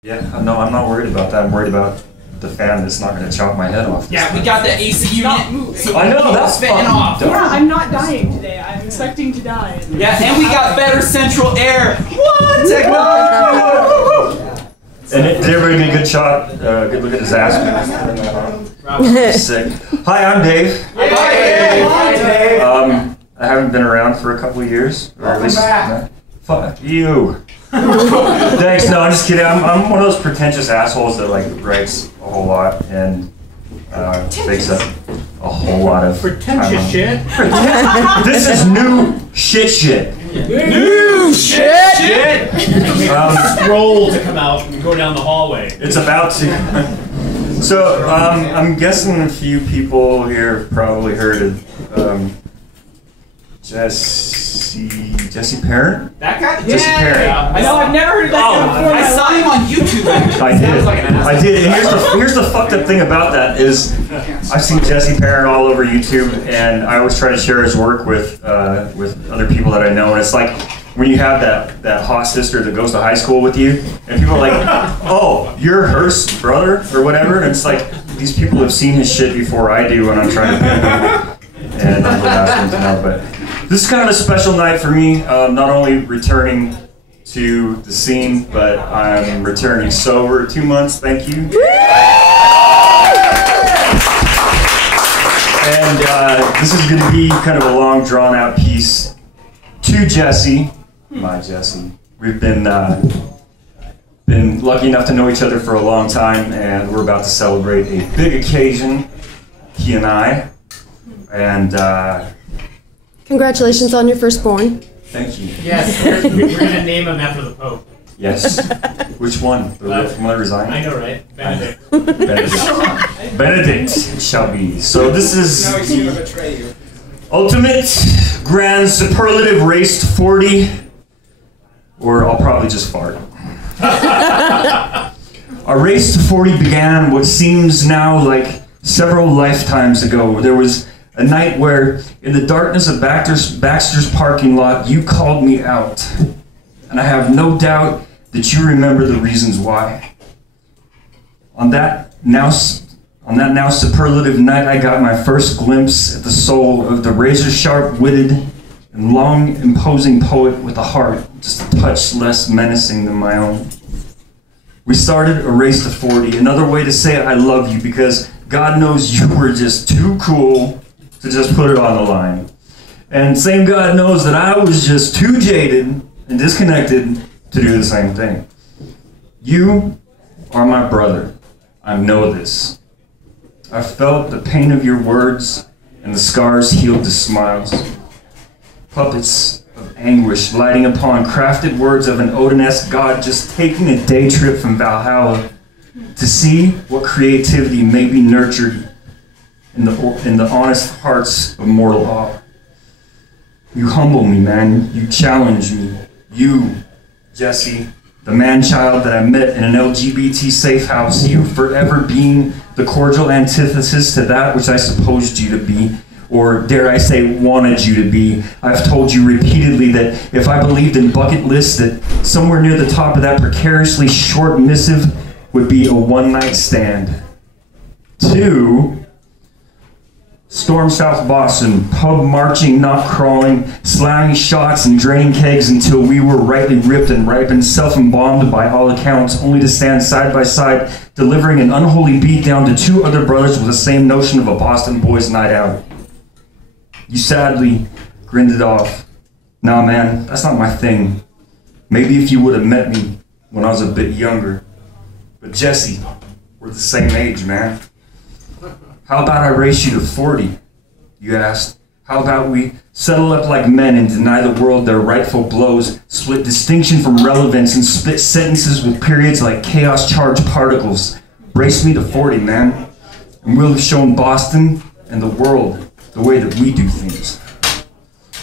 Yeah, no, I'm not worried about that. I'm worried about the fan that's not going to chop my head off. Yeah, we got the AC unit. So I know, that's fitting off. Yeah, I'm not dying today. I'm expecting to die. Yeah, and we got better central air. What? Technology! And did everybody get a good shot? Good look at his ass. Sick. Hi, I'm Dave. Hi, Dave. I haven't been around for a couple of years. Welcome back. Fuck you. Thanks. No, I'm just kidding. I'm one of those pretentious assholes that like writes a whole lot and takes up a whole lot of pretentious shit. This is new shit. New shit. Scroll to come out and go down the hallway. It's about to. So I'm guessing a few people here have probably heard of Jesse Parent? That guy? Jesse Parent. Yeah. I know, I've never heard of that guy before. I saw him on YouTube actually. I did. And here's the fucked up thing about that is I've seen Jesse Parent all over YouTube, and I always try to share his work with other people that I know, and it's like when you have that hot sister that goes to high school with you, and people are like, oh, you're her brother or whatever, and it's like these people have seen his shit before I do, and I'm trying to and I'm the last one to know, but this is kind of a special night for me, not only returning to the scene, but I'm returning sober 2 months, thank you. And this is going to be kind of a long, drawn-out piece to Jesse, my Jesse. We've been lucky enough to know each other for a long time, and we're about to celebrate a big occasion, he and I. And congratulations on your firstborn. Thank you. Yes, we're going to name him after the Pope. Yes. Which one? The one that resigned? I know, right? Benedict. Benedict shall be. So this is ultimate grand superlative race to 40, or I'll probably just fart. Our race to 40 began what seems now like several lifetimes ago. There was a night where, in the darkness of Baxter's parking lot, you called me out. And I have no doubt that you remember the reasons why. On that now superlative night, I got my first glimpse at the soul of the razor-sharp-witted and long imposing poet with a heart just a touch less menacing than my own. We started a race to 40, another way to say I love you, because God knows you were just too cool to just put it on the line. And same God knows that I was just too jaded and disconnected to do the same thing. You are my brother. I know this. I felt the pain of your words, and the scars healed the smiles. Puppets of anguish lighting upon crafted words of an Odin-esque god just taking a day trip from Valhalla to see what creativity may be nurtured in the honest hearts of mortal awe. You humble me, man. You challenge me. You, Jesse, the man-child that I met in an LGBT safe house, you forever being the cordial antithesis to that which I supposed you to be, or dare I say, wanted you to be. I've told you repeatedly that if I believed in bucket lists, that somewhere near the top of that precariously short missive would be a one-night stand. 2, storm South Boston, pub marching, not crawling, slamming shots and draining kegs until we were rightly ripped and ripened, self-embalmed by all accounts, only to stand side by side, delivering an unholy beatdown to 2 other brothers with the same notion of a Boston boys' night out. You sadly grinned it off. Nah, man, that's not my thing. Maybe if you would have met me when I was a bit younger. But Jesse, we're the same age, man. How about I race you to 40? You asked. How about we settle up like men and deny the world their rightful blows, split distinction from relevance, and split sentences with periods like chaos-charged particles? Race me to 40, man. And we'll have shown Boston and the world the way that we do things.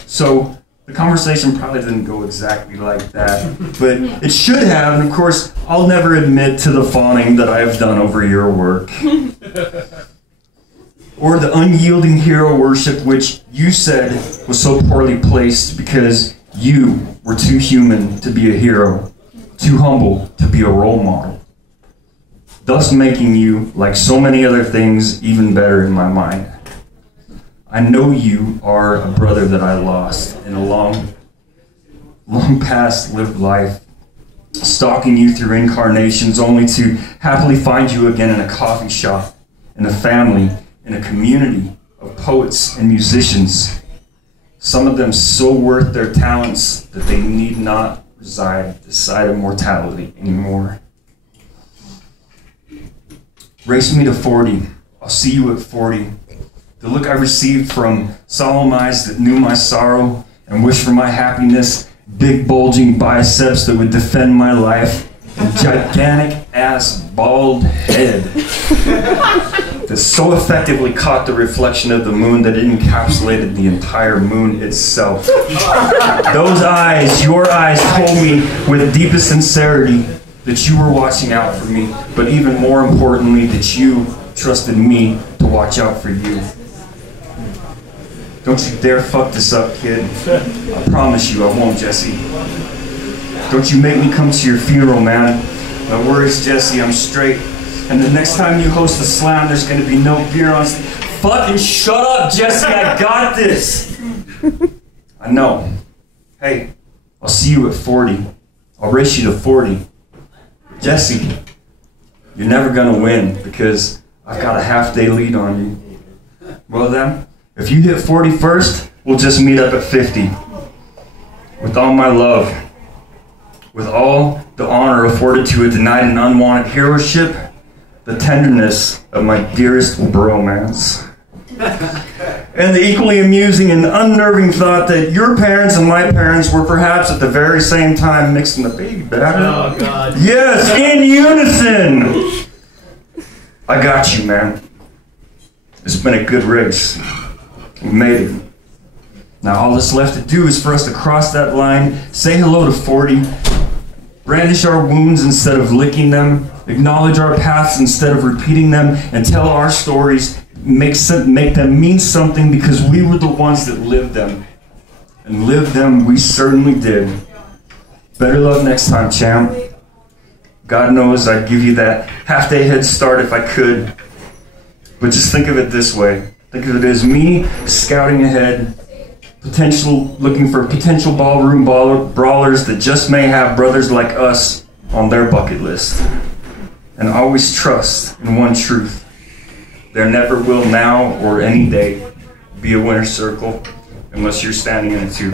So, the conversation probably didn't go exactly like that, but it should have, and of course, I'll never admit to the fawning that I have done over your work. Or the unyielding hero worship which you said was so poorly placed because you were too human to be a hero, too humble to be a role model. thus making you, like so many other things, even better in my mind. I know you are a brother that I lost in a long past lived life, stalking you through incarnations only to happily find you again in a coffee shop, in a family, in a community of poets and musicians, some of them so worth their talents that they need not reside this side of mortality anymore. Race me to 40. I'll see you at 40. The look I received from solemn eyes that knew my sorrow and wished for my happiness, big bulging biceps that would defend my life, and gigantic ass bald head that so effectively caught the reflection of the moon that it encapsulated the entire moon itself. Those eyes, your eyes, told me with deepest sincerity that you were watching out for me, but even more importantly, that you trusted me to watch out for you. Don't you dare fuck this up, kid. I promise you I won't, Jesse. Don't you make me come to your funeral, man. No worries, Jesse, I'm straight. And the next time you host a slam, there's gonna be no beer on stage. Fucking shut up, Jesse, I got this. I know. Hey, I'll see you at 40. I'll race you to 40. Jesse, you're never gonna win because I've got a half-day lead on you. Well then, if you hit 40 first, we'll just meet up at 50. With all my love, with all the honor afforded to a denied and unwanted heroship, the tenderness of my dearest bromance, and the equally amusing and unnerving thought that your parents and my parents were perhaps at the very same time mixing the baby batter. Oh, God. Yes, in unison! I got you, man. It's been a good race. We made it. Now all that's left to do is for us to cross that line, say hello to 40, brandish our wounds instead of licking them, acknowledge our paths instead of repeating them, and tell our stories, make them mean something because we were the ones that lived them. And lived them we certainly did. Better luck next time, champ. God knows I'd give you that half-day head start if I could. But just think of it this way. Think of it as me scouting ahead, looking for potential ballroom brawlers that just may have brothers like us on their bucket list. And always trust in one truth. There never will now or any day be a winner's circle unless you're standing in it too.